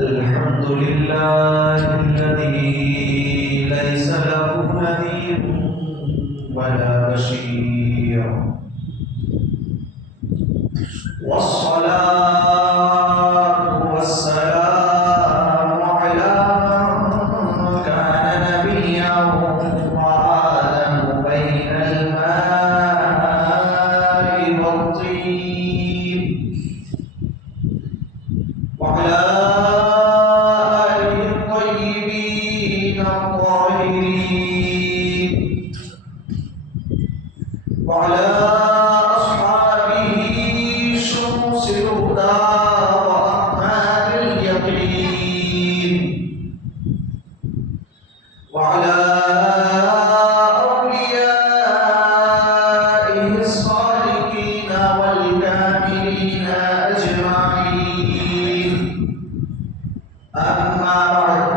الحمد لله الذي ليس له نذير ولا بشير، والصلاة والسلام على من كان نبيا وآدم بين الماء والطين، وعلى آله الطيبين الطاهرين، وعلى أصحابه شموس الهدى وأقمار اليقين، وعلى أوليائه الصالحين والكاملين أجمعين. أما بعد،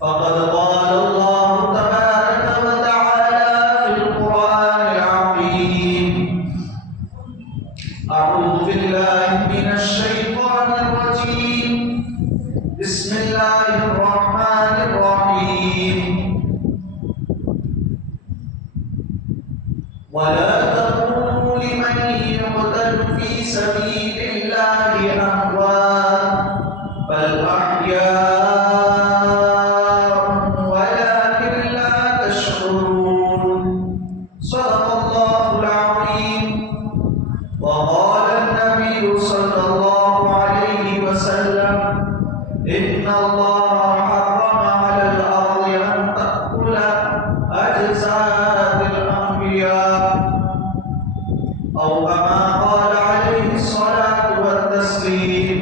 فقد قال الله تبارك وتعالى في القرآن العظيم: أعوذ بالله من الشيطان الرجيم، بسم الله الرحمن الرحيم: ولا تقولوا لمن يقتل في سبيل الله أموات بل أحياء ولكن لا تشعرون. صدق الله العظيم. وقال النبي صلى الله عليه وسلم: إن الله حرم على الأرض أن تأكل أجساد الأنبياء، أو كما قال عليه الصلاة والتسليم.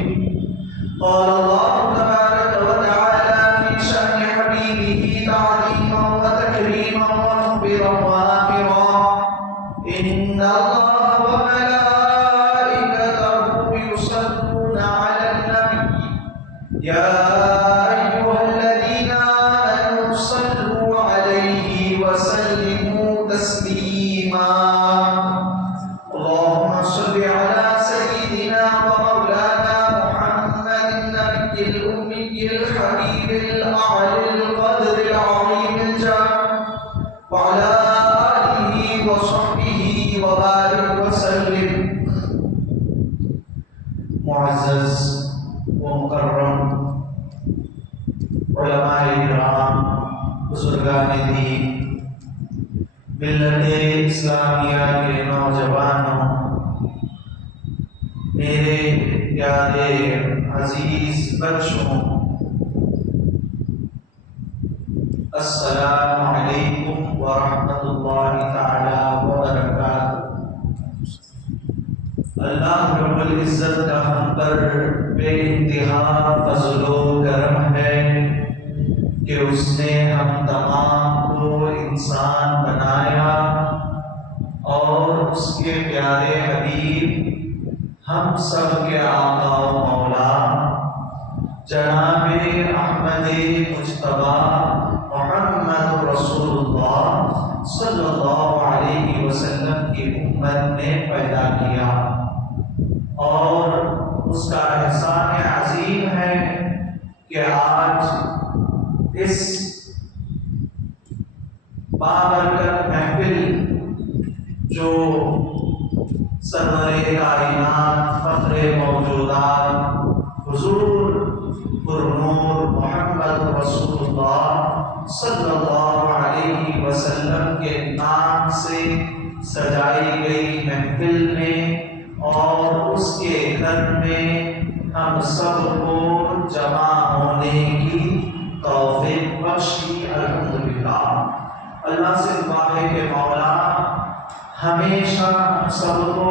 قال الله تبارك وتعالى في شأن حبيبه تعظيما وتكريما ومخبرا وآمرا: إن الله وملائكته يصلون على النبي يا أيها الذين آمنوا صلوا عليه وسلموا تسليما. اللهم صل على سيدنا ومولانا محمد النبي الأمي الحبيب الأعلى القدر العظيم الجاه، وعلى آله وصحبه وبارك وسلم. معزز و مکرم علماء کرام، بزرگان دین، ملت اسلامیہ کے نوجوانوں، میرے پیارے عزیز بچوں، السلام علیکم ورحمۃ اللہ تعالی وبرکاتہ۔ اللہ رب العزت کا ہم پر بے انتہا فضل و کرم ہے کہ اس نے ہم تمام کو انسان بنایا اور اس کے پیارے حبیب، ہم سب کے آقا و مولا جناب احمد مجتبی محمد رسول اللہ صلی اللہ علیہ وسلم کی امت میں پیدا کیا، اور اس کا احسان عظیم ہے کہ آج اس بابرکت محفل جو سرور کائنات فخر موجودات حضور پرنور محمد رسول اللہ صلی اللہ علیہ وسلم کے نام سے سجائی گئی محفل میں اور اس کے گھر میں ہم سب کو جمع ہونے کی توفیق بخشی، الحمدللہ۔ اللہ سے دعا ہے کہ مولا ہمیشہ ہم سب کو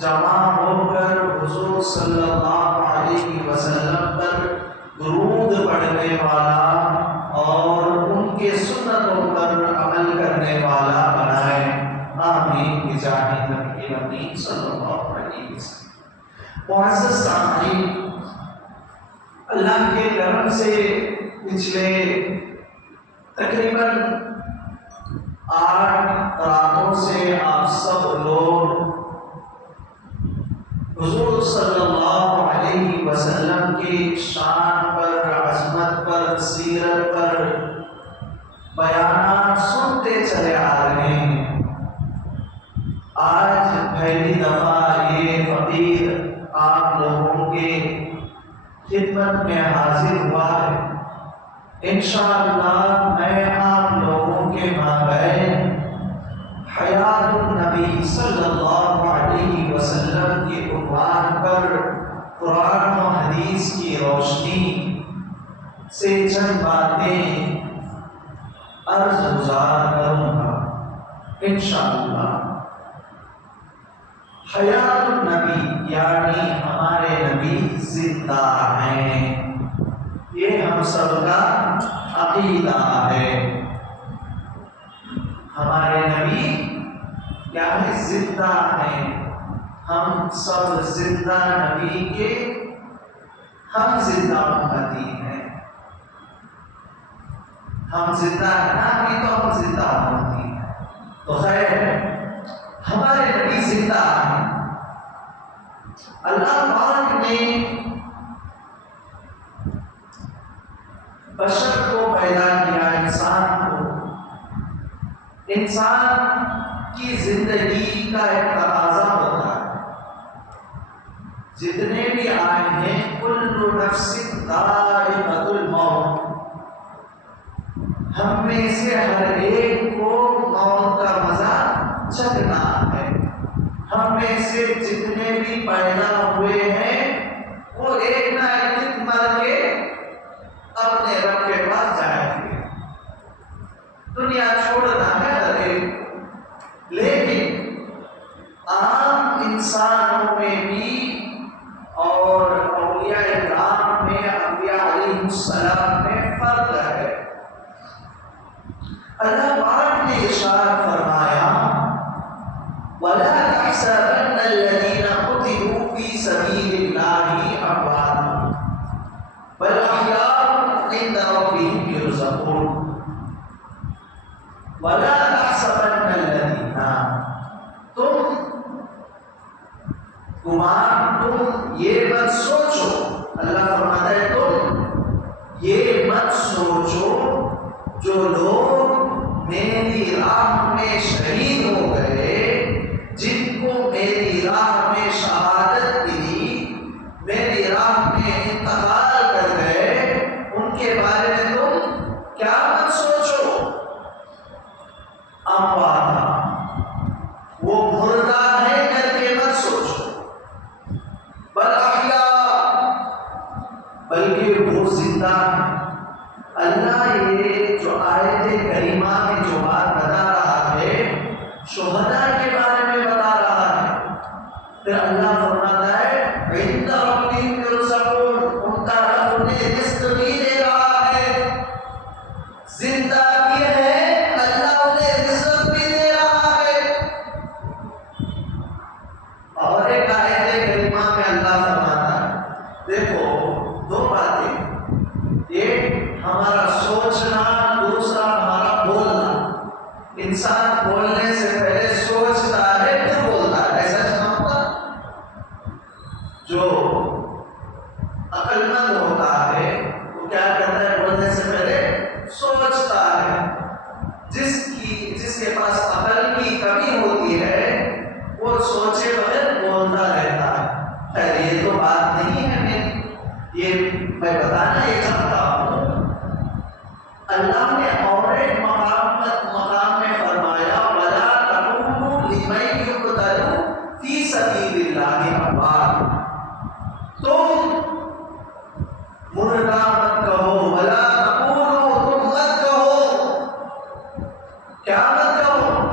جمع ہو کر حضور صلی اللہ علیہ وسلم پر درود پڑھنے والا اور ان کے سنتوں پر عمل کرنے والا بنائے، آمین بجاہ نبی امین صلی اللہ علیہ وسلم۔ معزز سامعین، اللہ کے کرم سے پچھلے تقریباً 8 راتوں سے آپ سب لوگ حضور صلی اللہ علیہ وسلم کی شان پر، عظمت پر، سیرت پر بیانات سنتے چلے آ رہے ہیں۔ آج پہلی دفعہ یہ فقیر آپ لوگوں کے خدمت میں حاضر ہوا ہے۔ انشاءاللہ میں آپ لوگوں کے مابین حیات النبی صلی اللہ علیہ وسلم کے عنوان پر قرآن و حدیث کی روشنی سے چند باتیں عرض گزار کروں گا انشاءاللہ۔ حیات النبی یعنی ہمارے نبی زندہ ہیں، یہ ہم سب کا عقیدہ ہے۔ ہمارے نبی کیا ہے؟ زندہ ہیں۔ ہم سب زندہ نبی کے ہم زندہ امتی ہیں۔ ہم زندہ نبی تو ہم زندہ امتی ہیں۔ تو خیر ہمارے نبی زندہ ہیں۔ اللہ پاک نے بشر کو پیدا کیا، انسان کو۔ انسان کی زندگی کا ایک تقاضا ہوتا ہے، جتنے بھی آئے ہیں کل نفس ذائقۃ الموت، ہم میں سے ہر ایک کو موت کا مزہ چکھنا ہے۔ ہم میں سے جتنے بھی پیدا ہوئے ہیں وہ ایک نہ ایک دن مر کے اپنے رب کے پاس جائیں گے، دنیا چھوڑنا ہے ہر ایک۔ لیکن عام انسانوں میں بھی اور اولیاء کرام میں، انبیاء علیہ السلام میں فرق ہے۔ اللہ پاک نے ارشاد فرمایا وَلَا تَحْسَبَنَّ الَّذِينَ قُتِلُوا فِي سَبِيلِ اللَّهِ أَمْوَاتًا بَلْ أَحْيَاءٌ عِندَ رَبِّهِمْ يُرْزَقُونَ۔ وَلَا تَحْسَبَنَّ الَّذِينَ، تم گمان، تم یہ مت سوچو، اللہ فرماتا ہے تم یہ مت سوچو جو لوگ میری راہ میں شہید ہو گئے، جن کو میری راہ میں شہادت ملی، میری راہ میں انتقال کر گئے، ان کے بارے میں تم کیا مت سوچو۔ امواتا، وہ مردہ ہے کر کے مت سوچو، بل احیاء، بلکہ وہ زندہ ہے۔ اللہ یہ جو آیت کریمہ میں جو بات بتا رہا ہے شہداء کے بارے میں بتا رہا ہے، پھر اللہ فرماتا ہے عند ربہم یرزقون، ان کا رب انہیں رزق بھی دے رہا ہے، زندہ بھی ہے، اللہ انہیں رزق بھی دے رہا ہے۔ اور ایک آیت کریمہ میں اللہ فرماتا ہے، دیکھو دو باتیں، ایک ہمارا سوچنا، دوسرا ہمارا بولنا۔ انسان بولنے سے پہلے سوچتا ہے پھر بولتا ہے، ایسا سمجھتا؟ جو عقل مند ہوتا ہے وہ کیا کرتا ہے؟ بولنے سے پہلے سوچتا ہے۔ جس کے پاس عقل کی کمی ہوتی ہے وہ سوچے بغیر بولتا رہتا ہے۔ خیر یہ تو بات نہیں ہے میری، یہ میں بتانا یہ چاہتا ہوں۔ اللہ نے اور ایک مقام میں فرمایا وَلَا تَقُولُوا لِمَن يُقْتَلُ فِي سَبِيلِ اللَّهِ أَمْوَاتٌ، تم مردہ مت کہو، وَلَا تَقُولُوا، تم مت کہو، کیا مت کہو؟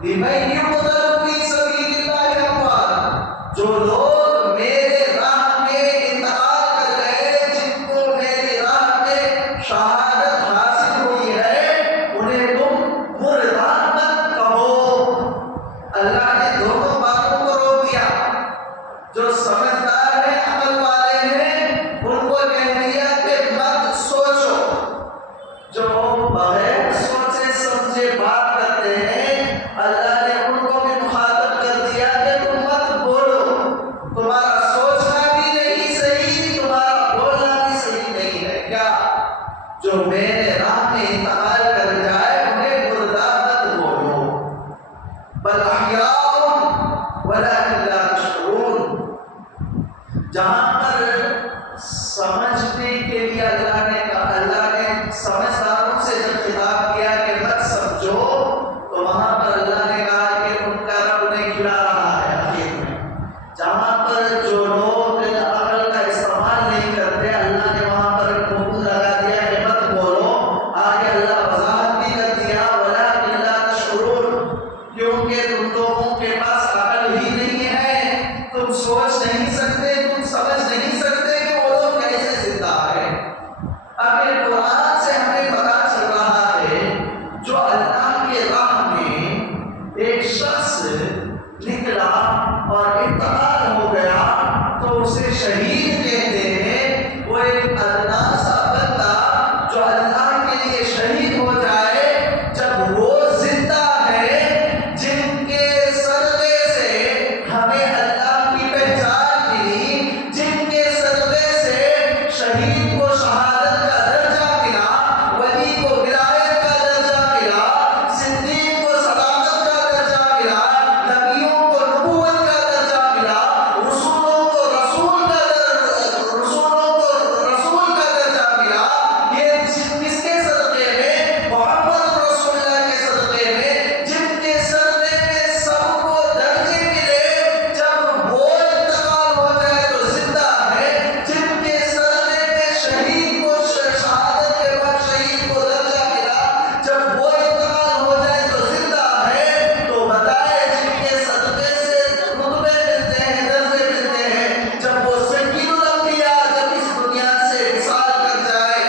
لِمَن يُقْتَلُ فِي سَبِيلِ اللَّهِ أَمْوَاتٌ، جو لوگ میرے راہ میں انتقال کر گئے، جن کو میری راہ میں شہادت حاصل ہوئی ہے، انہیں تم مردہ مت کہو۔ اللہ نے دونوں باتوں کو روک دیا۔ جو سمجھدار ہے، عقل والے ہیں، ان کو کہہ دیا کہ مت سوچو۔ جو بغیر سوچے سمجھے بات کرتے ہیں، اللہ نے ان کو بھی مخاطب کر دیا کہ تم مت بولو۔ تو بل احیاء ولکن لا تشعرون. جہاں پر سمجھنے کے لیے اللہ نے سمجھداروں سے جب خطاب کیا کہ مت سمجھو، تو وہاں پر اللہ نے کہا کہ ان کا رب انہیں کھلا رہا ہے حقیقت میں. جہاں پر جو لوگ عقل کا استعمال نہیں کرتے، اللہ نے وہاں پر حکم لگا دیا کہ مت بولو. آگے اللہ وضاحت بھی کر دیا ولکن لا تشعرون، کیونکہ تم لوگوں کے پاس عقل ہی نہیں ہے، تم سوچ نہیں سکتے، تم سمجھ نہیں سکتے کہ وہ لوگ کیسے زندہ ہے. اب یہ قرآن سے ہمیں پتا چل رہا ہے جو اللہ کے راہ میں ایک شخص نکلا اور انتقال ہو گیا تو اسے شہید کہتے ہیں. وہ ایک ادنا سا بندہ جو اللہ کے لیے شہید ہو جائے، جب وہ زندہ ہے جن کے صدقے سے ہمیں اللہ کی پہچان ملی، جن کے صدقے سے شہید کو شہادت کا درجہ ملا، ولی کو ولایت کا درجہ ملا، صدیق کو صداقت کا درجہ ملا، نبیوں کو نبوت کا درجہ ملا، رسولوں کو رسول کا درجہ ملا. یہ کس کے صدقے میں؟ محمد رسول اللہ کے صدقے میں، جن کے صدقے میں سب کو درجے ملے. جب وہ انتقال ہو جائے تو زندہ ہے، جن کے صدقے میں شہید کو شہادت کے بعد شہید کو درجہ ملا، جب وہ انتقال ہو جائے تو زندہ ہے. تو بتائے جن کے صدقے سے رتبے ملتے ہیں، درجے ملتے ہیں، جب وہ سید الانبیاء جب اس دنیا سے وصال کر جائے،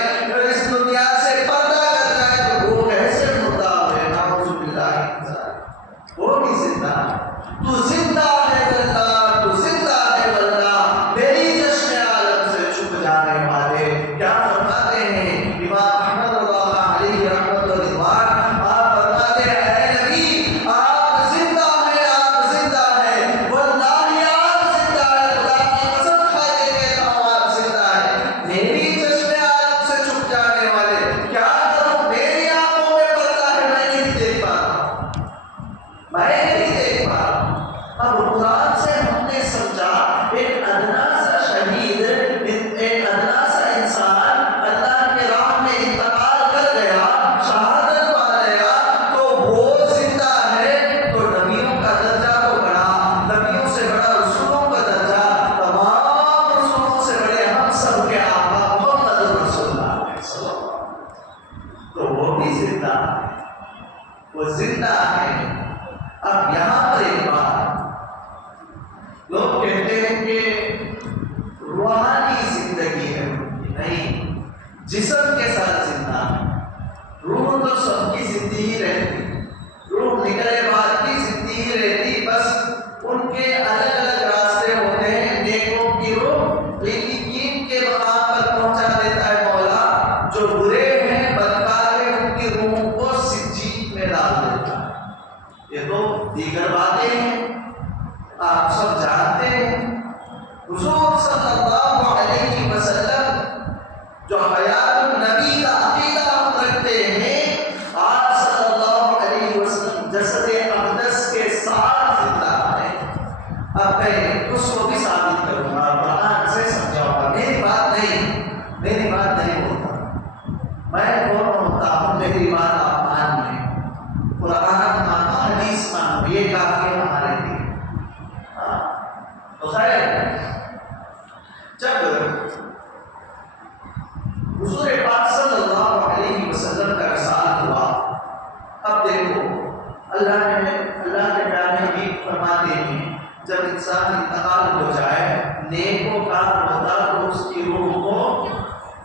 اس دنیا سے پردہ کر جائے، تو وہ کیسے مردہ ہوئے؟ نعوذ باللہ من ذالک. وہ بھی زندہ ہے. تو زندہ ہے واللہ، تو زندہ ہے واللہ، میری جشن عالم سے چھپ جانے والے. کیا فرماتے ہیں امام احمد رضی اللہ علیہ رحمت و رضوان؟ آپ فرماتے ہیں اے نبی، آپ زندہ ہیں، آپ زندہ ہیں، واللہ آپ زندہ ہیں، خدا کی قسم کھا کے کہتا ہوں آپ زندہ ہیں. میری جشن عالم سے چھپ جانے والے، کیا کروں؟ میری آنکھوں میں پردہ ہے، میں نہیں دیکھ پا رہا ہوں، میں نہیں دیکھ پا رہا ہوں. اب قرآن سے ہم نے سمجھا ایک ادنا سا شہید، ایک ادنا سا انسان اللہ کے راہ میں انتقال کر گیا، شہادت پا گیا، تو وہ زندہ ہے. تو نبیوں کا درجہ تو بڑا، نبیوں سے بڑا رسولوں کا درجہ، تمام رسولوں سے بڑے ہم سب کے آقا محمد رسول اللہ صلی اللہ علیہ وسلم. تو وہ بھی زندہ ہے، وہ زندہ ہے. اب یہاں پر ایک بات، لوگ کہتے ہیں کہ روحانی زندگی ہے، نہیں، جسم کے ساتھ زندہ ہے. روح تو سب کی زندگی ہی رہتی، روح نکلے بعد بھی زندگی ہی رہتی، بس ان کے الگ الگ راستے ہوتے ہیں. نیکوں کی روح لیکن کے مقام پر پہنچا دیتا ہے مولا، جو برے ہیں بدکار ہیں ان کی روح کو سجین میں ڈال دیتا ہے. یہ تو دیگر باتیں ہیں، آپ سب جانتے ہیں. حضور صلی اللہ علیہ وسلم جو حیات النبی کا عقیدہ ہم رکھتے ہیں، آپ صلی اللہ علیہ وسلم جسد اقدس کے ساتھ زندہ ہے. اب میں اس کو بھی ثابت کروں گا، قرآن سے سمجھاؤں گا. میری بات نہیں ہوتا، میں کون ہوتا ہوں؟ میری بات آپ مان لیں، قرآن مانو، حدیث مانو، یہ کافی ہے ہمارے لیے. تو خیر، جب حضور پاک صلی اللہ علیہ وسلم کا وصال ہوا، اب دیکھو اللہ کے پیارے حبیب فرماتے ہیں جب انسان انتقال ہو جائے، نیکوکار ہوتا تو اس کی روح کو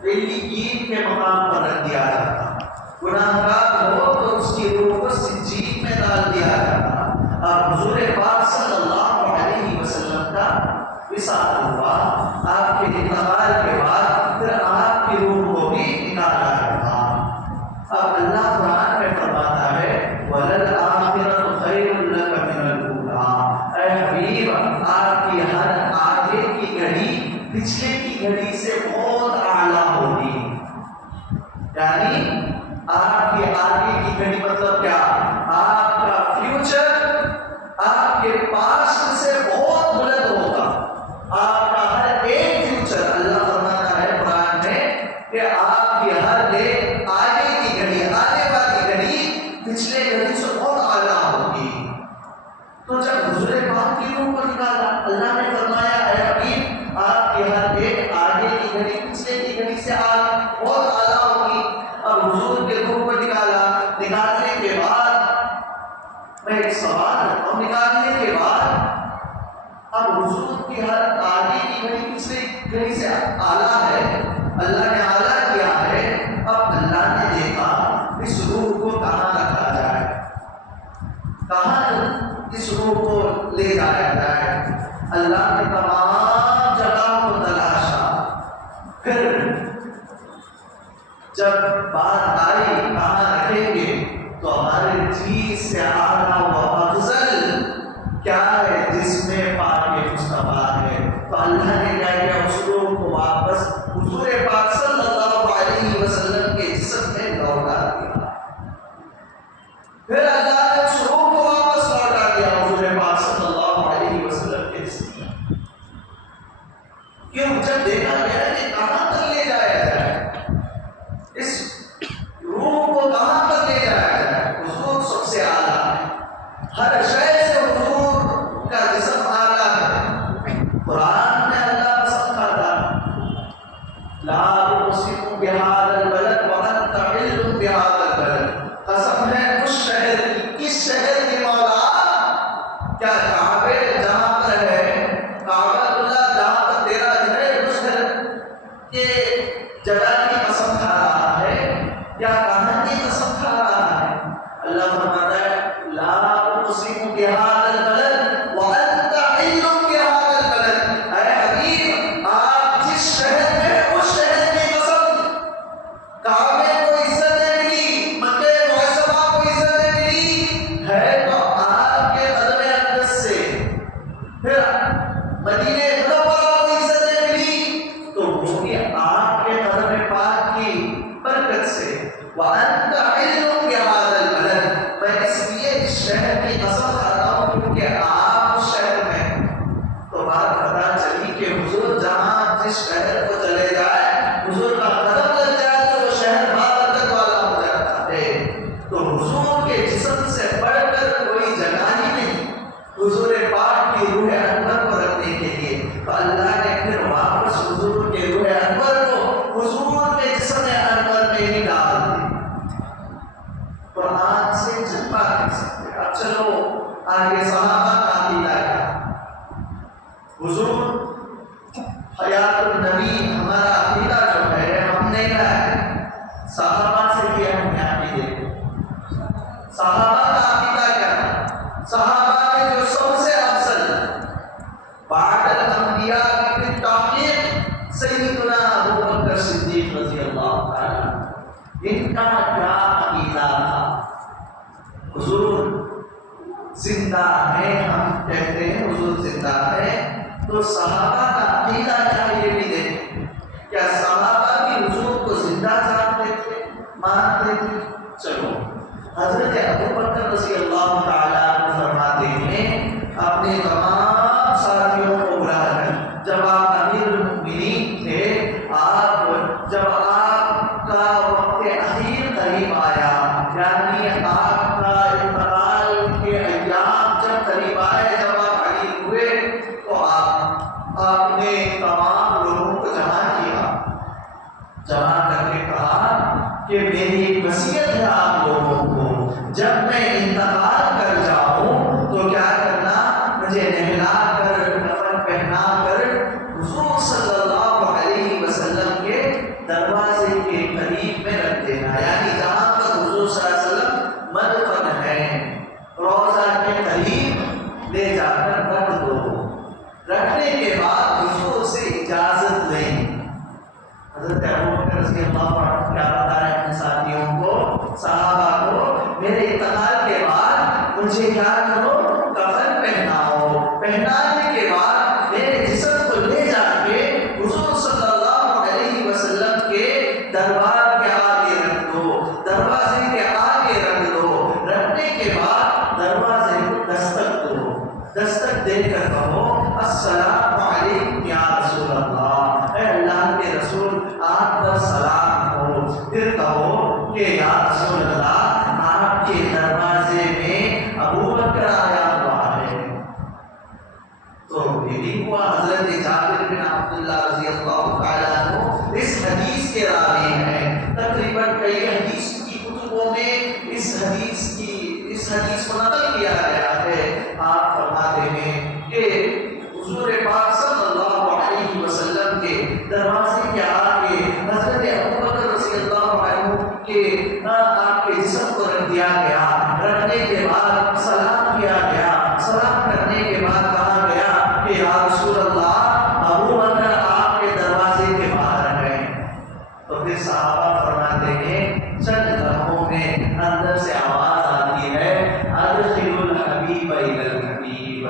علیین کے مقام پر رکھ دیا جاتا، گناہگار ہو تو اس کی روح کو سجین میں ڈال دیا جاتا. اب حضور پاک صلی اللہ علیہ وسلم کا وصال ہوا، آپ کے انتقال کے بعد پھر آپ کی روح کو بھی نکالا جاتا. اب اللہ قرآن میں فرماتا ہے وَلَلْآخِرَةُ خَيْرٌ لَكَ مِنَ الْأُولَىٰ. اے حبیب، آپ کی ہر آگے کی گھڑی پچھلے کی گھڑی سے بہت اعلیٰ ہوگی. یعنی آپ کی آگے کی گھڑی مطلب کیا؟ آپ کا فیوچر تو جب حضور پاک کی روح کو نکالا، اللہ نے فرمایا اے حبیب آپ کی ہر ایک آگے کی گھڑی پچھلے کی گھڑی سے بہت اعلیٰ ہوگی۔ اب حضور کے روح کو نکالا، نکالنے کے بعد میں ایک سوال کرتا ہوں، نکالنے کے بعد اب حضور کی ہر آگے کی گھڑی پچھلے گھڑی سے اعلیٰ ہے، اللہ نے اعلیٰ کیا ہے۔ اب اللہ نے دیکھا اس روح کو کہاں رکھا جائے، کہاں اس روح کو لے جایا جائے۔ اللہ نے تمام جگہ کو تلاشا، پھر جب بات آئی کہاں رکھیں گے تو ہمارے جی سے اعلیٰ و افضل کیا ہے جس میں پاک مصطفیٰ ہے، تو اللہ نے کیا کیا اس روح کو واپس حضور پاک صلی اللہ علیہ وسلم کے جسم میں لوٹا دیا۔ پھر اللہ نے اس روح کو واپس لوٹا دیا حضور پاک صلی اللہ علیہ وسلم کے جسم میں۔ کیوں؟ جب دیکھا گیا کہ کہاں تک لے جایا جائے، اس روح کو کہاں تک لے جایا جائے۔ حضور سب سے اعلیٰ ہے، ہر شے سے حضور کا جسم اعلیٰ ہے۔ قرآن میں اللہ قسم کھاتا لا اقسم بهذا البلد وانت حل بهذا البلد، قسم ہے اس شہر کی، کس شہر کی مولا؟ کیا کعبے جہاں پر ہے، کعبہ اللہ جہاں پر تیرا ہے، اس شہر کے جگہ کی قسم کھا رہا ہے یا کہاں کی قسم کھا رہا ہے؟ اللہ فرماتا ہے لا اقسم بهذا البلد وانت حل بهذا البلد، اے حبیب آپ جس شہر میں اس شہر کی قسم، کعبے کو عزتیں ملی، مکہ معظمہ کو عزتیں ملی ہے تو آپ کے قدم اقدس سے، پھر مدینہ منورہ کو عزتیں ملی تو وہ بھی آپ کے قدم پاک کی برکت سے۔ وَأَنْتَ حِلٌّ بِهَذَا الْبَلَدِ، میں اس لیے اس شہر کی قسم کھاتا ہوں کیونکہ آپ اس شہر میں، تو بات پتہ چلی کہ حضور جہاں جس شہر کو چلے جائے حضور کا قدم لگ جائے تو وہ شہر بابرکت والا ہو جاتا ہے۔ تو حضور کے جسم سے بڑھ کر کوئی جگہ ہی نہیں حضور پاک کی روح انور کو رکھنے کے لیے، تو اللہ نے پھر واپس حضور کے روح انور کو حضور کے جسم انور میں ہی ڈال دی۔ قرآن سے جھپا نہیں سکتے۔ اب چلو آگے صحابہ کا عقیدہ کیا؟ حضور حیات النبی ہمارا عقیدہ جو ہے ہم نے کہا صحابہ سے کیا ہم نے عقیدے کو۔ صحابہ کا عقیدہ کیا ہے؟ صحابہ میں جو سب سے افضل بعد الانبیاء کی تحقیق سیدنا ابو بکر صدیق رضی اللہ تعالیٰ، ان کا کیا عقیدہ تھا؟ حضور زندہ ہے، ہم کہتے ہیں حضور زندہ ہے، تو صحابہ کا عقیدہ کیا یہ بھی دیکھیں۔ کیا صحابہ بھی حضور کو زندہ جانتے تھے، مانتے تھے؟ چلو حضرت ابو بکر رضی اللہ تعالیٰ عنہ فرماتے ہیں اپنے تمام ساتھیوں کو بلا کر، جب آپ امیر المؤمنین تھے، جب آپ کا وقت اخیر قریب آیا، یعنی آپ کا انتقال کے ایام جب قریب آئے، جب آپ علی ہوئے، تو آپ نے تمام لوگوں کو جمع کر کے کہا کہ میری ایک وصیت ہے آپ لوگوں کو، جب میں انتقال کر جاؤں تو کیا کرنا، مجھے نہلا کر کفن پہنا کر حضور صلی اللہ علیہ وسلم کے دروازے کے قریب میں رکھ دینا، یعنی جہاں پر حضور صلی اللہ علیہ وسلم مدفن ہے روضہ کے قریب لے جا کر رکھ دو۔ رکھنے کے بعد حضور سے اجازت لیں۔ حضرت ابو بکر رضی اللہ عنہ کیا بتا رہے ہیں اپنے ساتھیوں کو، صحابہ کو، میرے انتقال کے بعد مجھے کیا کرو، کفن پہناؤ، پہنانے کے بعد میرے جسم کو لے جا کے حضور صلی اللہ علیہ وسلم کے دربار کے آگے رکھ دو، دروازے کے آگے رکھ دو۔ رکھنے کے بعد دروازے کو دستک دو، دستک دے کر کہو السلام علیکم یا رسول اللہ، اے اللہ کے رسول آپ پر سلام ہو۔ پھر کہو کہ یا رسول اللہ آپ کے دروازے میں ابو بکر آیا ہوا ہے، آپ فرماتے ہیں کہ حضور پاک صلی اللہ علیہ وسلم کے دروازے کے آگے حضرت ابوبکر رضی اللہ عنہ کے آپ کے جسم کو رکھ دیا گیا. رکھنے کے بعد سلام کیا گیا. سلام کرنے کے بعد کہا گیا کہ یا رسول اللہ ابوبکر آپ کے دروازے کے باہر گئے. تو پھر صحابہ فرماتے ہیں چند لمحوں میں اندر سے آواز آتی ہے ادخلوا الحبیب الی الحبیب،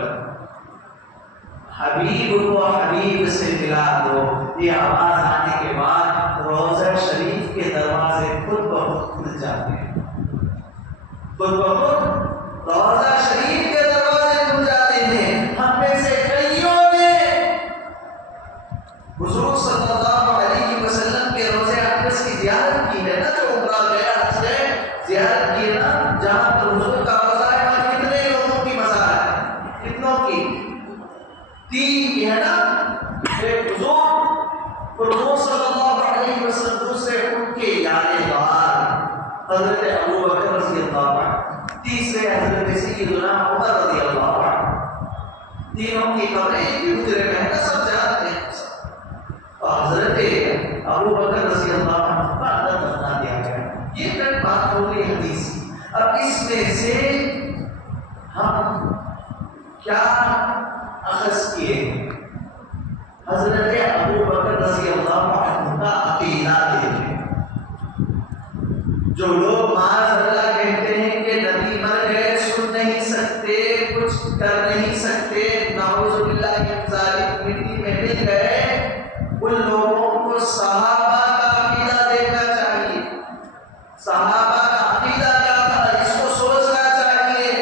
حبیب کو حبیب سے ملا دو. یہ آواز آنے کے بعد روضہ شریف کے دروازے خود بخود کھل جاتے ہیں. خود بخود روضہ شریف کے دروازے کھل جاتے ہیں. ہم میں سے کئیوں نے حضور صلی اللہ علیہ وسلم کے روضہ اقدس کی زیارت کی ہے نا، جو عمرہ گیا حج سے زیارت کی ہے نا، جہاں پر حضور کا روضہ ہے وہاں کتنے لوگوں کی مزار ہے؟ کتنوں کی؟ 3 کی ہے نا. ایک حضور صلی اللہ علیہ وسلم، دوسرے ان کے یاد غار حضرت ابوبکر رضی اللہ عنہ، تیسرے حضرت سیدنا عمر رضی اللہ عنہ. تینوں کی قبریں ایک ہی حجرے میں ہے نا، سب جانتے ہیں. حضرت ابوبکر رضی اللہ عنہ کا اندر دفنا دیا گیا. یہ ایک بات ہو گئی حدیث. اب اس میں سے ہم کیا اخذ کیے؟ حضرت ابوبکر رضی اللہ عنہ کا عقیدہ دیکھیں. جو لوگ معاذ اللہ کہتے ہیں کہ نبی مر گئے، سن نہیں سکتے، کچھ کر نہیں سکتے، نعوذ باللہ من ذالک، مٹی میں مل گئے، ان لوگوں کو صحابہ کا عقیدہ دیکھنا چاہیے. صحابہ کا عقیدہ کیا تھا اس کو سوچنا چاہیے.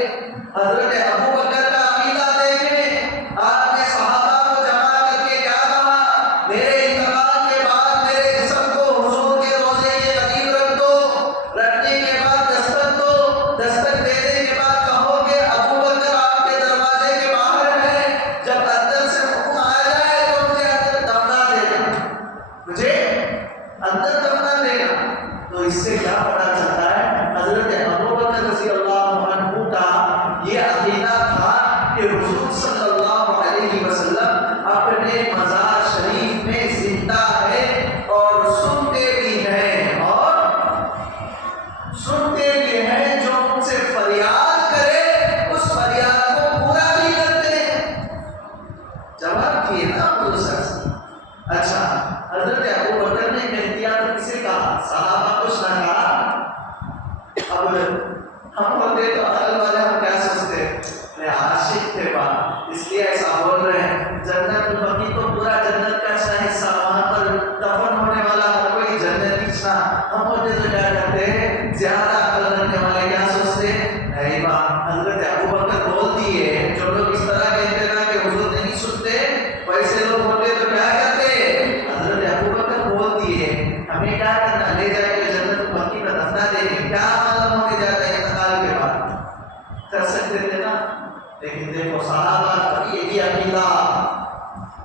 حضرت ابوبکر کا عقیدہ دیکھیں. آپ نے صحابہ کو جمع کر کے کیا کہا؟ میرے انتقال کے بعد میرے جسم کو حضور کے روضے کے قریب رکھ دو. رکھنے کے بعد دستک دو. دستک دینے کے بعد کہو کہ ابوبکر آپ کے دروازے کے باہر ہے. جب اندر سے حکم آ جائے تو مجھے اندر دفنا دینا، مجھے اندر دفنا دینا. تو اس سے کیا پتا چلتا ہے؟ حضرت ابوبکر رضی اللہ عنہ کا یہ عقیدہ تھا کہ حضور صلی اللہ علیہ وسلم اپنے مزار شریف میں زندہ ہے اور سنتے بھی ہیں، اور سنتے بھی ہیں. جو ان سے فریاد کرے اس فریاد کو پورا بھی کرتے ہیں. جواب دیے نا حضور. اچھا، حضرت ابوبکر نے کہہ دیا تو کسے کہا؟ صحابہ کچھ نہ کہا. اب ہم ہوتے تو عقل والے ہم کیا سوچتے؟ میں عاشق تھے بات اس لیے ایسا بول رہے ہیں. جنت البقیع تو پورا جنت کا اچھا حصہ، وہاں پر دفن ہونے والا ہر کوئی جنتی تھا. ہم ہوتے تو کیا کرتے ہیں؟ زیادہ عقل رکھنے والے کیا سوچتے؟ نہیں بات حضرت ابوبکر بول دیے. جو لوگ اس طرح کہتے نا کہ حضور نہیں سنتے، ویسے لوگ ہوتے تو کیا کرتے؟ حضرت ابوبکر بول دیے. ہمیں کیا کرنا؟ لے جا کے جنت البقیع میں دفنا دیں گے. کیا معلوم ہونے جاتا ہے انتقال کے بعد؟ کر سکتے تھے نا. لیکن دیکھو صحابہ کا یہ بھی عقیدہ.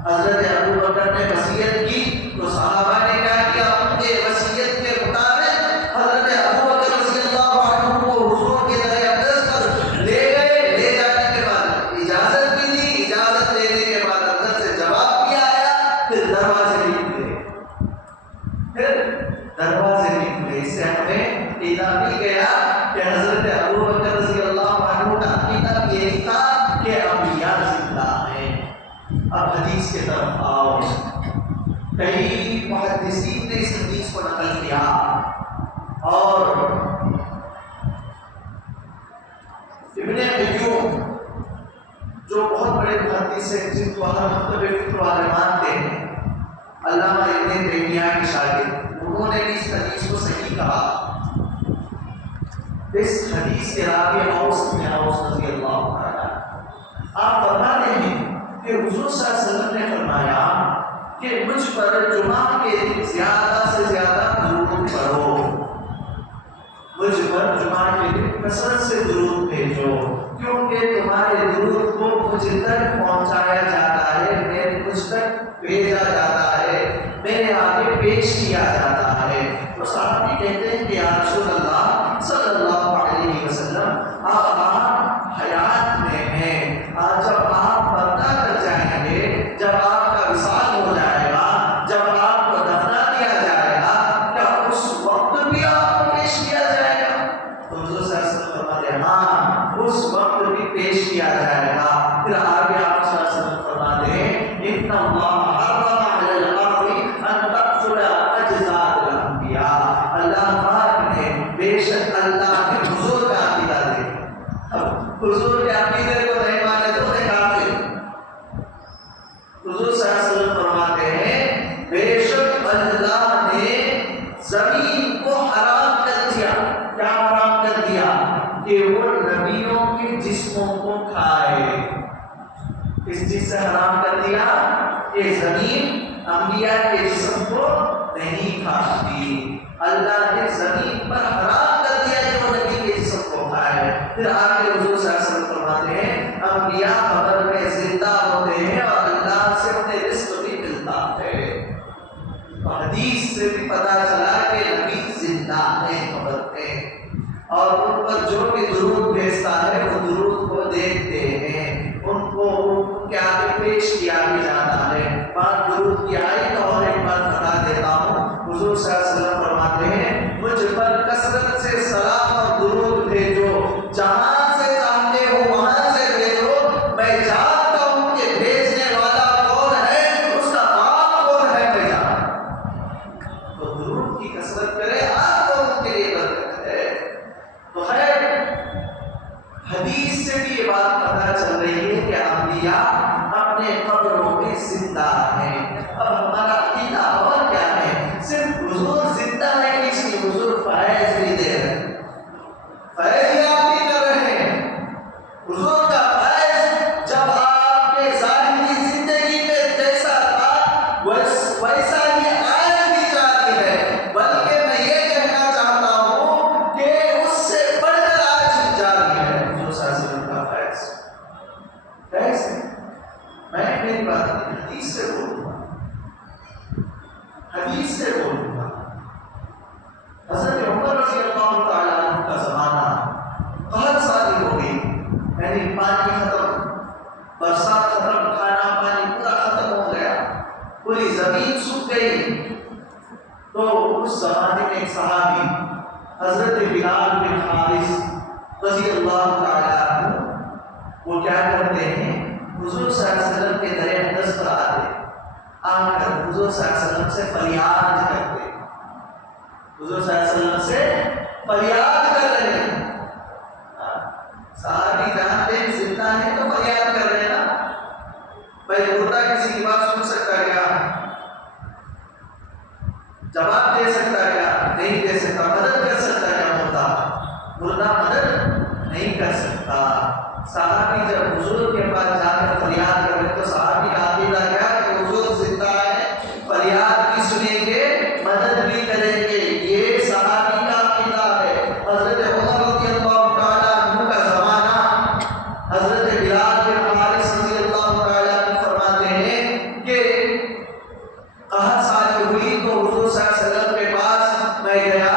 حضرت ابوبکر نے وصیت کی تو صحابہ نے کیا کیا؟ ان کے وصیت کے مطابق حضرت ابوبکر رضی اللہ عنہ کو حضور کے در اقدس پر لے گئے. لے جانے کے بعد اجازت بھی دی. اجازت دینے کے بعد اندر سے جواب بھی آیا. پھر دروازے نکلے. اس سے ہمیں عقیدہ مل گیا کہ حضرت ابوبکر رضی اللہ عنہ کا عقیدہ یہی تھا کہ انبیاء زندہ ہیں. اب حدیث کی طرف آؤ. کئی محدثین نے اس حدیث کو نقل کیا اور ابن قیم جو بہت بڑے محدث ہیں جن کو ہر مکتب فکر والے مانتے ہیں، علامہ ابن تیمیہ کے شاگرد، انہوں نے بھی اس حدیث کو صحیح کہا. اس حدیث کے راوی اوس بن اوس رضی اللہ عنہ آپ فرماتے ہیں کہ حضور صلی اللہ علیہ وسلم نے فرمایا کہ مجھ پر جمعہ کے دن زیادہ سے زیادہ درود پڑھو. مجھ پر جمعہ کے دن کثرت سے درود بھیجو، کیونکہ تمہارے درود کو مجھ تک پہنچایا جاتا ہے، مجھ تک بھیجا جاتا ہے، میرے آگے پیش کیا جاتا ہے. تو صحابی کہتے ہیں کہ یا رسول اللہ صلی اللہ علیہ وسلم آپ حیات میں ہیں، آج جب آپ پردہ کر جائیں گے، جب آپ کا وصال ہو جائے گا، جب آپ کو دفنا دیا جائے گا، کیا اس وقت بھی آپ کو پیش کیا جائے گا؟ تو حضور صلی اللہ علیہ وسلم فرماتے ہیں ہاں اس وقت بھی پیش کیا جائے گا۔ پھر آگے آپ صلی اللہ علیہ وسلم فرماتے ہیں ان اللہ حرم علی الارض ان تقتل اجساد الانبیاء، اللہ پاک نے بے شک اللہ نے حضور کا عقیدہ دے، حضور کے عقیدے کو نہیں مانے تو نے کافر۔ حضور صلی اللہ علیہ وسلم فرماتے ہیں بے شک اللہ نے زمین کو حرام کر دیا۔ کیا حرام کر دیا؟ کہ وہ نبیوں کے جسموں کو کھائے۔ کس چیز سے حرام کر دیا؟ کہ زمین انبیاء کے جسم کو نہیں کھاتی۔ اللہ نے زمین پر حرام کر دیا کہ وہ نبی کے جسم کو کھائے۔ پھر آگے حضور صلی اللہ علیہ وسلم فرماتے ہیں انبیاء قبر میں زندہ ہوتے ہیں اور اللہ سے انہیں رزق بھی ملتا ہے۔ تو حدیث سے بھی پتہ چلا کہ نبی زندہ ہیں قبر میں، اور ان پر جو بھی درود بھیجتا ہے وہ درود کو دیکھتے ہیں، ان کو ان کے آگے پیش کیا بھی جاتا ہے۔ بات درود کی آئی تو اور ایک بات بتا دیتا ہوں، حضور صلی اللہ علیہ وسلم فرماتے ہیں مجھ پر کثرت سے سلام اور درود بھیجو، جہاں سے چاہتے ہو وہاں سے بھیجو، میں جانتا ہوں کہ بھیجنے والا کون ہے، اس کا باپ کون ہے میں جانتا۔ تو درود کی کثرت کرے، آپ لوگوں کے لیے برکت ہے۔ تو خیر حدیث سے بھی یہ بات پتہ چل رہی ہے کہ انبیاء اپنے قبروں میں زندہ ہیں۔ اب ہمارا عقیدہ اور کیا ہے؟ صرف حضور زندہ ہے اس لیے حضور فیض بھی دے رہے ہیں، فیض یاب بھی کر رہے ہیں۔ حضور کا فیض جب آپ کے ظاہری زندگی میں جیسا تھا ویسا ہی آج بھی جاری ہے، بلکہ میں یہ کہنا چاہتا ہوں کہ اس سے بڑھ کر آج بھی جاری ہے حضور صلی اللہ علیہ وسلم کا فیض۔ فیض میں میری بات حدیث سے بولوں گا، حدیث سے بولوں گا۔ حضرت عمر رضی اللہ تعالیٰ عنہ کا زمانہ قحط سالی ہو گئی، یعنی پانی ختم، برسات ختم، کھانا پانی پورا ختم ہو گیا، پوری زمین سوکھ گئی۔ تو اس زمانے میں ایک صحابی حضرت بلال بن حارث رضی اللہ تعالیٰ عنہ وہ کیا کرتے ہیں، حضور صلی اللہ علیہ وسلم کے در اقدس پر آتے، آ کر حضور صلی اللہ علیہ وسلم سے فریاد کرتے، حضور صلی اللہ علیہ وسلم سے فریاد کر رہے ہیں۔ صحابی جانتے ہیں زندہ ہیں تو فریاد کر رہے ہیں نا، بھائی مردہ کسی کی بات سن سکتا کیا؟ جواب دے سکتا کیا؟ نہیں دے سکتا۔ مدد کر سکتا کیا مردہ؟ مردہ مدد نہیں کر سکتا۔ صحابی جب حضور کے پاس جا کر فریاد کر رہے تو صحابی کا عقیدہ کیا کہ حضور زندہ ہے، فریاد بھی سنیں گے، مدد بھی کریں گے، یہ صحابی کا عقیدہ ہے۔ حضرت عمر رضی اللہ تعالیٰ عنہ کا زمانہ، حضرت بلال بن حارث رضی اللہ تعالیٰ عنہ فرماتے ہیں کہ قحط سالی ہوئی تو حضور صلی اللہ علیہ وسلم کے پاس میں گیا،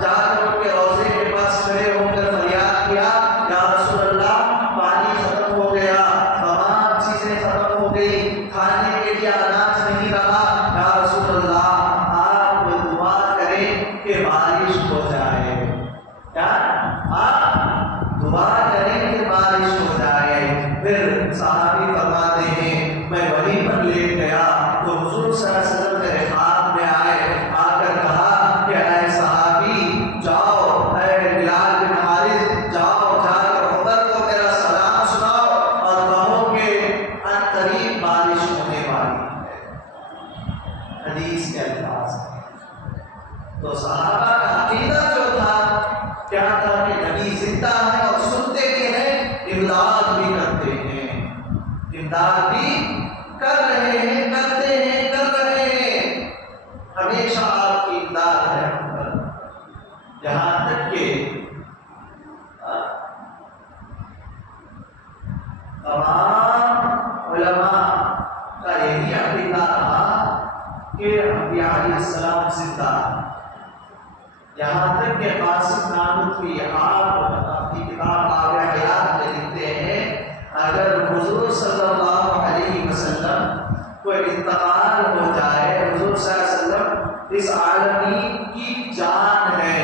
جا کر ان کے روضے کے پاس کھڑے ہو کر فریاد کیا، یا رسول اللہ پانی ختم ہو گیا، تمام چیزیں ختم ہو گئی، کھانے کے لیے اناج نہیں رہا، یا رسول اللہ آپ دعا کریں کہ بارش ہو جائے۔ کیا آپ دعا کریں کہ بارش ہو جائے؟ پھر صحابی فرماتے ہیں میں وہیں پر لیٹ گیا تو حضور صلی اللہ علیہ وسلم میرے خواب میں آئے، آ کر کہا کہ اے صحابی جاؤ، اے بلال بن حارث جاؤ، جا کر عمر کو میرا سلام سناؤ اور کہو کہ ان قریب بارش ہونے والی ہے۔ حدیث کے الفاظ ہیں۔ تو صحابہ کا عقیدہ جو تھا کیا تھا کہ نبی زندہ ہے، اور سنتے بھی ہیں، امداد بھی کرتے ہیں، امداد بھی کر رہے ہیں، کرتے ہیں، کر رہے ہیں، ہمیشہ آپ کی امداد ہے ہم پر۔ یہاں تک کہ تمام علماء کا یہی عقیدہ رہا کہ انبیاء علیہ السلام زندہ ہیں۔ یہاں تک کہ قاسم نانوتوی آپ اپنی کتاب آب حیات میں لکھتے ہیں اگر حضور صلی اللہ علیہ وسلم کو انتقال ہو جائے، حضور صلی اللہ علیہ وسلم اس عالمین کی جان ہے،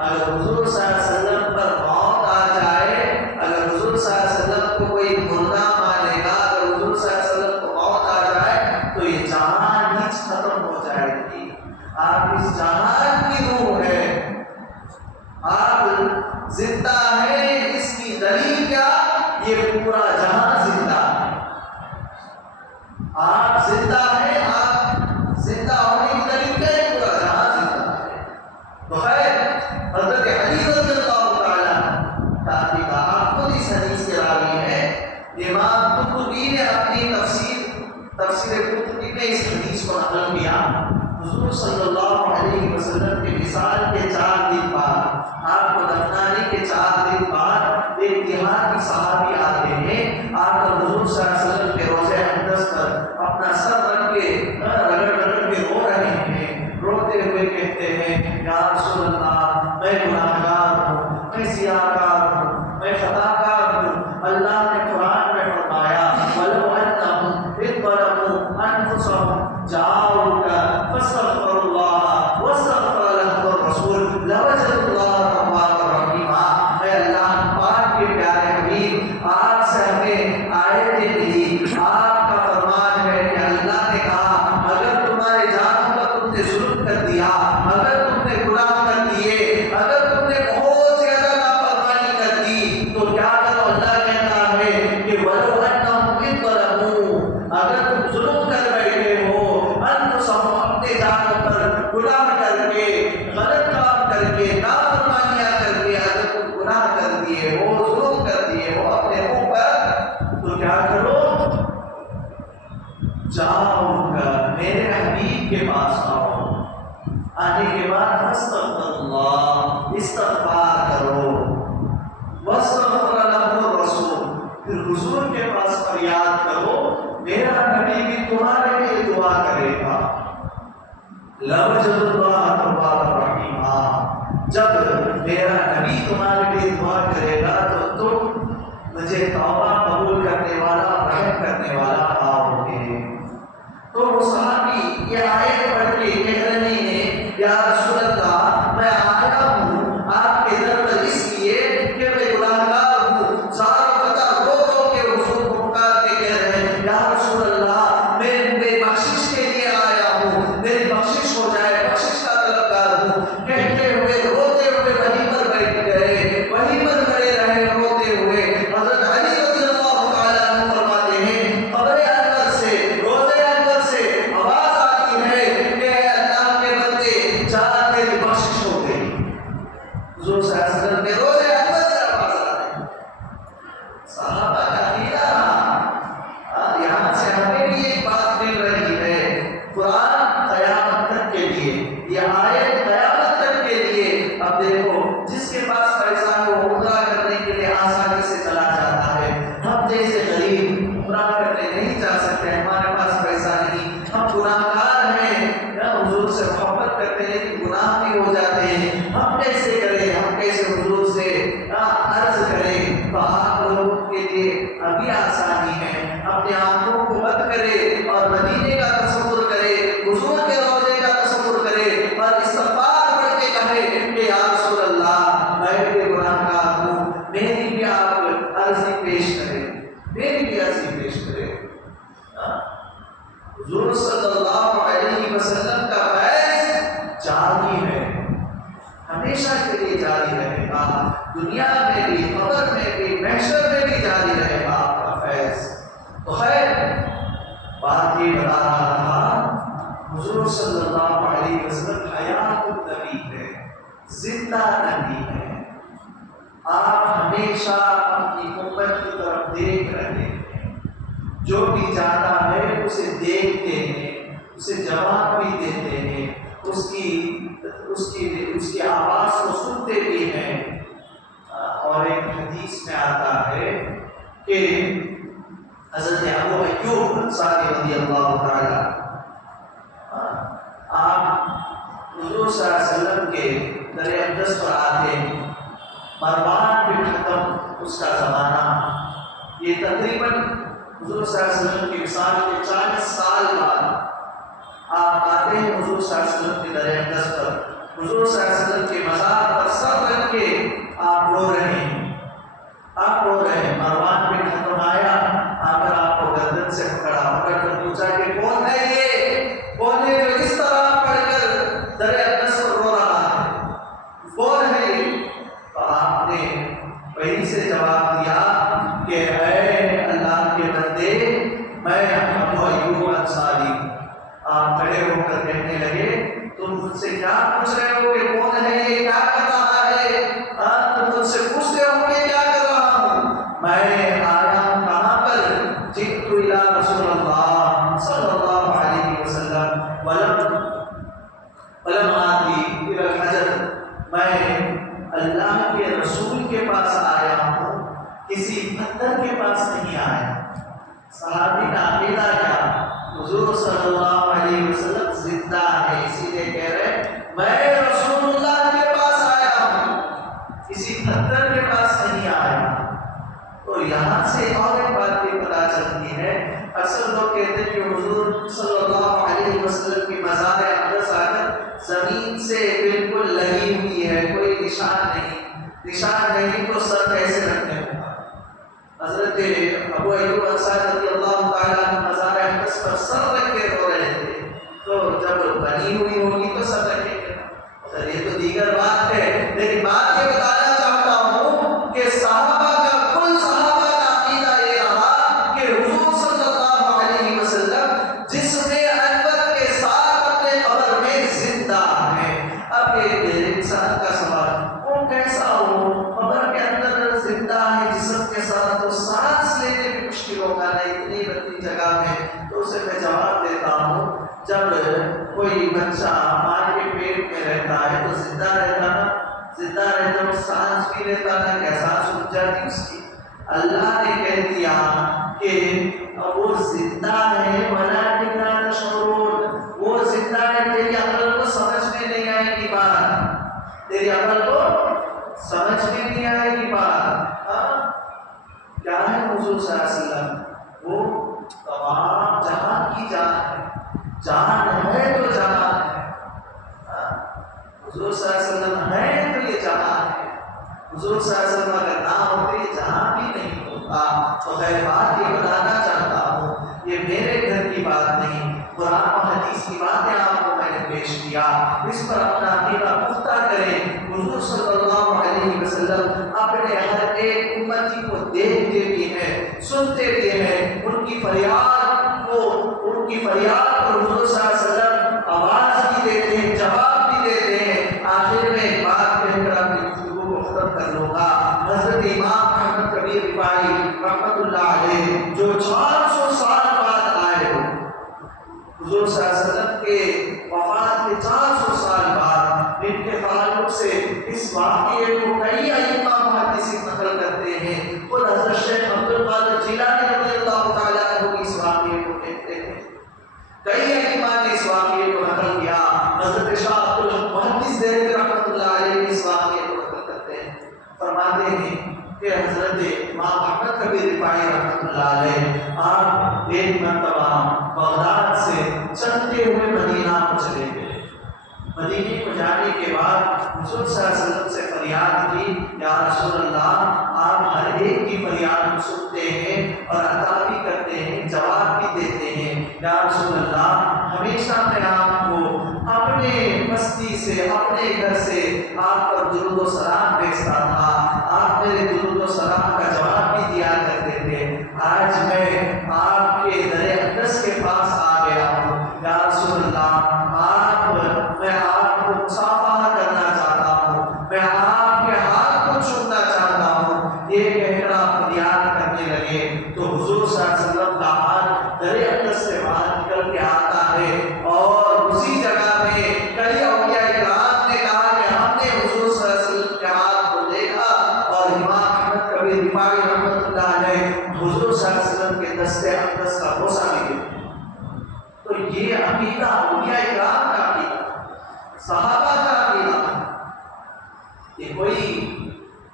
اگر حضور صلی اللہ علیہ وسلم پر موت آ جائے، اگر حضور صلی اللہ علیہ وسلم کو کوئی مردہ مانے گا، اگر حضور صلی اللہ علیہ وسلم کو موت آ جائے تو یہ جان ہی ختم ہو جائے گی۔ آپ اس جہان کی روح ہے، آپ زندہ ہیں، اس کی دلیل کیا؟ یہ پورا جہان زندہ ہے۔ آپ زندہ ہیں، آپ زندہ ہونے کی دلیل کیا ہے؟ پورا جہان زندہ ہے۔ تو خیر حضرت علی رضی اللہ تعالیٰ کا آپ خود اس حدیث کے راوی ہیں، امام قرطبی نے اپنی تفسیر قرطبی میں اس حدیث کو نقل کیا۔ حضور صلی اللہ علیہ وسلم کے وصال کے 4 دن بعد، آپ کو دفنانے کے 4 دن بعد ایک دیہاتی صحابی آتے ہیں، آ کر حضور صلی اللہ علیہ وسلم کے روضہ اقدس پر اپنا سر رکھ کے رگڑ کے رو رہے ہیں، روتے ہوئے کہتے ہیں یا رسول اللہ میں گناہگار ہوں، میں سیاہکار ہوں، میں خطا کار ہوں۔ اللہ نے قرآن میں فرمایا وَلَوْ أَنَّهُمْ إِذْ ظَلَمُوا أَنفُسَهُمْ جَاءُوكَ فَاسْتَغْفَرُوا اللَّهَ وَاسْتَغْفَرَ لَهُمُ الرَّسُولُ لَوَجَدُوا اللَّهَ تَوَّابًا رَحِيمًا۔ اے اللہ پاک کے پیارے حبیب، آپ سے ہمیں آیتیں ملی، آپ کا فرمان ہے کہ اللہ نے کہا اگر تمہارے جانوں پر تم نے ظلم کر دیا، اگر تم نے گناہ کر دیے، اگر تم نے بہت زیادہ نافرمانی کر دی تو کیا کرو؟ اللہ کہتا ہے کہ وَلَوْ أَنَّهُمْ إِذْ ظَلَمُوا، اگر تم ظلم کر بیٹھے ہو انفسہم، اپنے جانوں پر گناہ کر کے، غلط کام کر کے، نافرمانیاں کر کے، اگر تم گناہ کر دیے ہو، ظلم کر دیے ہو اپنے منہ پر، تو کیا کرو؟ جاؤ میرے حبیب کے پاس آؤ، آنے کے بعد استغفر اللہ، استغفار کرو، واستغفر لهم الرسول، پھر حضور کے پاس فریاد کرو، میرا نبی بھی تمہارے لیے دعا کرے گا۔ لَوَجَدُوا اللَّهَ تَوَّابًا رَحِيمًا، جب میرا نبی تمہارے لیے دعا کرے گا تو تم مجھے توبہ قبول کرنے والا، رحم کرنے والا پاؤ گے۔ تو وہ صحابی یہ آیت پڑھ کے کہہ رہے ہیں یا رسول اللہ میں آیا ہوں آپ کے در پر اس لیے کہ میں گناہگار ہوں، سارا پتا رو رو کے حضور کو پکار کے کہہ رہے ہیں یا رسول اللہ میں بخشش کے لیے آیا ہوں، میری بخشش ہو جائے، بخشش کا طلبگار ہوں۔ کہتے ہوئے روتے ہوئے وہیں پر بیٹھ گئے، وہیں پر کھڑے رہے روتے ہوئے۔ حضرت علی رضی اللہ تعالیٰ عنہ فرماتے ہیں قبر انور سے، روضہ انور سے آواز آتی ہے کہ اے اللہ کے بندے جا تیری بخشش ہو گئی۔ حضور صلی اللہ علیہ وسلم کے روضہ انور سے آواز آ رہی، صحابہ کا عقیدہ رہا۔ یہاں سے ہمیں بھی ایک بات مل رہی ہے، قرآن قیامت تک کے لیے، یہ آیت قیامت تک کے لیے۔ اب دیکھو جس کے پاس پیسہ ہے وہ عمرہ کرنے کے لیے آسانی سے چلا جاتا ہے، ہم جیسے غریب عمرہ کرنے نہیں جا سکتے، ہمارے پاس پیسہ نہیں، ہم گناہگار ہیں، حضور سے محبت کرتے ہیں لیکن گناہ بھی ہو جاتے ہیں، ہم کیسے کریں، ہم کیسے حضور سے عرض کریں؟ تو آپ لوگوں کے لیے ابھی آسانی ہے، اپنے آنکھوں کو بند کرے اور مدینے کا تصور کرے، حضور کے روضے کا تصور کرے اور استغفار پڑھ کے کہے کہ یا رسول اللہ میں بھی گناہگار ہوں، میری بھی آپ عرضی پیش کریں، میری بھی عرضی پیش کریں۔ حضور صلی اللہ علیہ وسلم کا فیض جاری ہے، ہمیشہ کے لیے جاری رہے گا، دنیا میں بھی، قبر میں بھی، محشر میں بھی جاری رہے گا آپ کا فیض۔ تو خیر بات یہ بتا رہا تھا حضور صلی اللہ علیہ وسلم حیات النبی ہے، زندہ نبی ہے، آپ ہمیشہ اپنی امت کی طرف دیکھ رہے ہیں، جو بھی جاتا ہے اسے دیکھتے ہیں، اسے جواب بھی دیتے ہیں، اس کی آواز کو سنتے بھی ہیں۔ اور ایک حدیث میں آتا ہے کہ حضرت ابو ایوب انصاری رضی اللہ تعالی آپ حضور صلی اللہ علیہ وسلم کے در اقدس پر آتے ہیں، مروان بن حکم اس کا زمانہ، یہ تقریباً حضور صلی اللہ علیہ وسلم کی وصال کے 40 سال بعد آپ آتے ہیں حضور صلی اللہ علیہ وسلم کے در اقدس پر، حضور صلی اللہ علیہ وسلم کے مزار پر سر رکھ کے آپ رو رہے ہیں، آپ رو رہے ہیں۔ مروان بن حکم آیا، آ کر آپ کو گردن سے پکڑا، پکڑ کر پوچھا کہ کون ہے یہ؟ کون ہے جو اس طرح پڑھ کر در اقدس پر رو رہا ہے؟ کون ہے یہ؟ تو آپ نے وہیں سے جواب دیا کہ اے اللہ کے بندے، میں ابو ایوب انصاری۔ آپ کھڑے ہو کر کہنے لگے تم مجھ سے کیا پوچھ رہے ہو کہ کون ہے یہ، کیا کر رہا ہے؟ تم مجھ سے پوچھتے ہو کہ کیا کر رہا ہوں؟ میں آیا ہوں کہاں پر؟ جئت الی رسول اللہ صلی اللہ علیہ وسلم ولم آتی الی الحجر، میں اللہ کے رسول کے پاس آیا ہوں، کسی پتھر کے پاس نہیں آیا۔ صحابی کا عقیدہ کیا؟ حضور صلی اللہ علیہ وسلم زندہ ہے، اسی لیے کہہ رہے میں رسول اللہ کے پاس آیا ہوں، کسی پتھر کے پاس نہیں آیا۔ تو یہاں سے اور ایک بات بھی پتہ چلتی ہے، اکثر لوگ کہتے ہیں کہ حضور صلی اللہ علیہ وسلم کی مزار اقدس آ کر زمین سے بالکل لگی ہوئی ہے، کوئی نشان نہیں تو سر کیسے رکھتے ہوں؟ حضرت ابو ایوب انصاری رضی اللہ تعالیٰ عنہ مزار اقدس پر سر رکھ کے رو رہے تھے، تو جب بنی ہوئی ہوگی تو سر رکھیں گے، تو یہ تو دیگر بات ہے۔ لیکن بات یہ بتانا چاہتا ہوں کہ صحابہ کا کل صحابہ کا عقیدہ یہ رہا کہ حضور صلی اللہ علیہ وسلم جسم انور کے ساتھ اپنے قبر میں زندہ ہے۔ اب یہ انسان کا سوال، وہ کیسا ہو قبر کے اندر زندہ ہے جسم کے ساتھ، تو سانس لینے بھی مشکل ہوگا نا اتنی بڑی جگہ میں؟ تو اسے میں جواب دیتا ہوں، جب کوئی بچہ ماں کے پیٹ میں رہتا ہے تو زندہ رہتا نا، زندہ رہتا وہ سانس بھی لیتا نا، کیا سانس رک جاتی اس کی؟ اللہ نے کہہ دیا کہ وہ زندہ ہے وَلَٰكِنْ لَا تَشْعُرُونَ، وہ زندہ ہے، تیری عقل کو سمجھ میں نہیں آئے گی بات، تیری عقل کو سمجھ میں نہیں آئے گی بات۔ کیا ہے حضور صلی اللہ علیہ وسلم؟ وہ تمام جہان کی جان ہے، جان ہے تو جہان ہے۔ حضور صلی اللہ علیہ وسلم ہے تو یہ جہان ہے، حضور صلی اللہ علیہ وسلم اگر نہ ہوتے یہ جہان بھی نہیں ہوتا۔ تو خیر بات یہ بتانا چاہتا ہوں، یہ میرے گھر کی بات نہیں، قرآن و حدیث کی باتیں آپ کو میں نے پیش کیا، اس پر اپنا عقیدہ پختہ کریں۔ حضور صلی اللہ علیہ وسلم اپنے ہر ایک امتی کو دیکھتے بھی ہیں، سنتے بھی ہیں، ان کی فریاد کو حضور صلی اللہ علیہ وسلم آواز بھی دیتے ہیں، جواب بھی دیتے ہیں۔ آخر میں ایک بات کہہ کر اپنی گفتگو کو ختم کر لوں گا۔ حضرت امام احمد کبیر رفاعی رحمۃ اللہ علیہ جو 400 سال بعد آئے ہو، حضور صلی اللہ علیہ وسلم کے وفات کے 400 سال بعد، ان کے تعلق سے اس واقعے کو کئی ائمہ محدثین نقل کرتے ہیں۔ خود حضرت شیخ عبد القادر جیلانی رضی اللہ تعالیٰ عنہ اس واقعے کو کہتے ہیں، کئی ائمہ نے اس واقعے کو نقل کیا۔ حضرت شاہ عبد المحدث دہلوی رحمۃ اللہ علیہ اس واقعے کو نقل کرتے ہیں، فرماتے ہیں کہ حضرت امام احمد کبیر رفاعی رحمۃ اللہ علیہ آپ ایک مرتبہ بغداد سے چلتے ہوئے مدینہ کو چلے گئے۔ مدینے کو جانے کے بعد حضور صلی اللہ علیہ وسلم سے فریاد کی، یا رسول اللہ آپ ہر ایک کی فریاد سنتے ہیں اور عطا بھی کرتے ہیں، جواب بھی دیتے ہیں۔ یا رسول اللہ ہمیشہ میں آپ کو اپنے بستی سے، اپنے گھر سے آپ پر درود و سلام بھیجتا تھا، آپ میرے درود و سلام کا جواب بھی دیا کرتے تھے۔ آج میں آپ کے در اقدس کے پاس آ گیا ہوں، یا رسول اللہ میں آپ کو مصافحہ کرنا چاہتا ہوں، میں آپ کے ہاتھ کو چھونا چاہتا ہوں، یہ کہہ کر آپ فریاد کرنے لگے تو حضور صلی اللہ علیہ وسلم کا ہاتھ در اقدس سے باہر نکل کے آتا ہے، اور اسی جگہ میں کئی اولیاء کرام نے کہا کہ ہم نے حضور صلی اللہ علیہ وسلم کے ہاتھ کو دیکھا، اور امام احمد کبیر رفاعی رحمۃ اللہ علیہ حضور صلی اللہ علیہ وسلم کے دست اقدس کا بوسہ بھی دیتے۔ تو یہ عقیدہ اولیاء کرام کا عقیدہ، صحابہ کا عقیدہ، یہ کوئی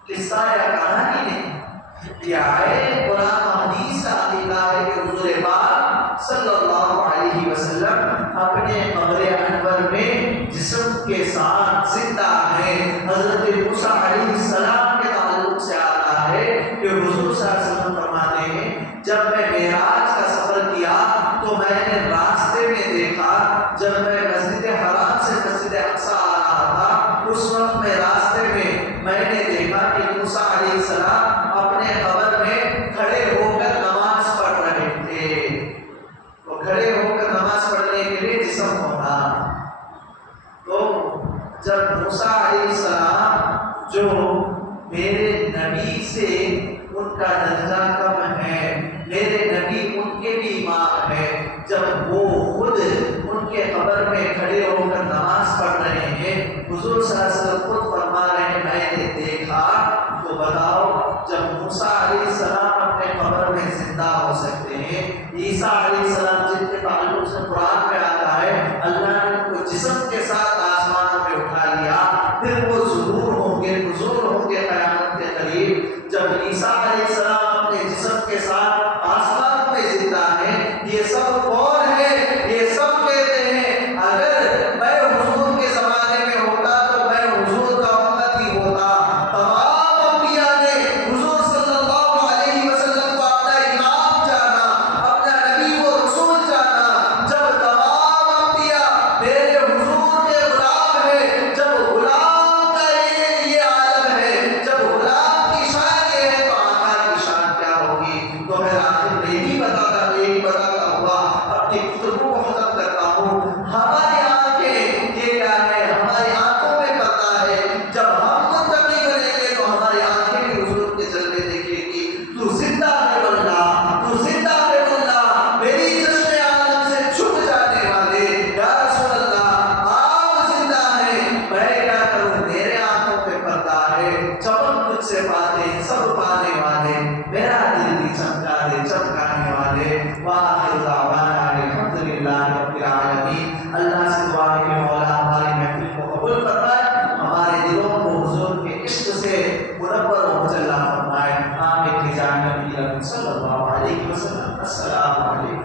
قصہ یا کہانی نہیں، یہ آئے قرآن و حدیث کا عقیدہ ہے کہ حضور پاک صلی اللہ علیہ وسلم اپنے قبر انور میں جسم کے ساتھ زندہ ہیں۔ حضرت موسیٰ علیہ السلام کے تعلق سے آتا ہے کہ حضور صلی اللہ علیہ وسلم فرماتے ہیں جب میں معراج کا سفر کیا تو میں نے راستے میں دیکھا، جب میں مسجد حرام سے مسجد اقصی آ رہا تھا اس وقت میں راستے میں نے دیکھا کہ موسیٰ علیہ السلام اپنے قبر میں کھڑے ہو کر نماز پڑھ رہے تھے۔ تو کھڑے ہو کر نماز پڑھنے کے لیے جسم ہوتا، تو جب موسیٰ علیہ السلام جو میرے نبی سے ان کا درجہ کم ہے، میرے نبی ان کے بھی امام ہے، جب وہ خود ان کے قبر میں کھڑے ہو کر نماز پڑھ رہے ہیں، حضور صلی اللہ علیہ وسلم خود فرما رہے ہیں میں نے دیکھا، تو بتاؤ جب موسیٰ علیہ السلام اپنے قبر میں زندہ ہو سکتے ہیں، عیسیٰ علیہ السلام جن کے تعلق سے قرآن میں آتا ہے اللہ نے ان کو جسم کے ساتھ آسمانوں میں اٹھا لیا، پھر وہ ظہور ہوں گے، حضور ہوں گے قیامت کے قریب، جب عیسیٰ علیہ السلام اپنے جسم کے ساتھ آسمان میں زندہ ہیں، یہ سب کون ہے؟ یہ سب کہتے ہیں اگر میں حضور کے زمانے میں ہوتا تو میں حضور کا امت ہی ہوتا۔ تمام انبیاء نے حضور صلی اللہ علیہ وسلم کو اپنا امام جانا، اپنا نبی و رسول جانا، جب تمام انبیاء میرے حضور کے غلام ہیں، جب غلام کا یہ عالم ہے، جب غلام کی شان یہ ہے تو آقا کی شان کیا ہوگی؟ تو میں آخر میں یہی بتاتا ہوا اپنی گفتگو کو ختم کرتا ہوں، ہماری آنکھیں یہ کیا ہے؟ ہماری آنکھوں میں پتہ ہے جب ہم متقی بنیں گے تو ہماری آنکھیں بھی حضور کے جلوے دیکھیں گی، تو زندہ ہے واللہ، تو زندہ ہے واللہ، میری چشم عالم سے چھپ جانے والے یا رسول اللہ آپ زندہ ہیں، میں کیا کروں؟ میرے آنکھوں پہ پردہ ہے، چمک مجھ سے باتیں سب پانے والے، میرا دل بھی چمکا دے چمکانے والے۔ وآخر دعوانا الحمدللہ رب العالمین۔ اللہ سے دعا ہے کہ مولا ہماری محفل کو قبول فرمائے، ہمارے دلوں کو حضور کے عشق سے منور و مجلہ فرمائے۔ آمین بجانب نبی صلی اللہ علیہ وسلم۔ السلام علیکم۔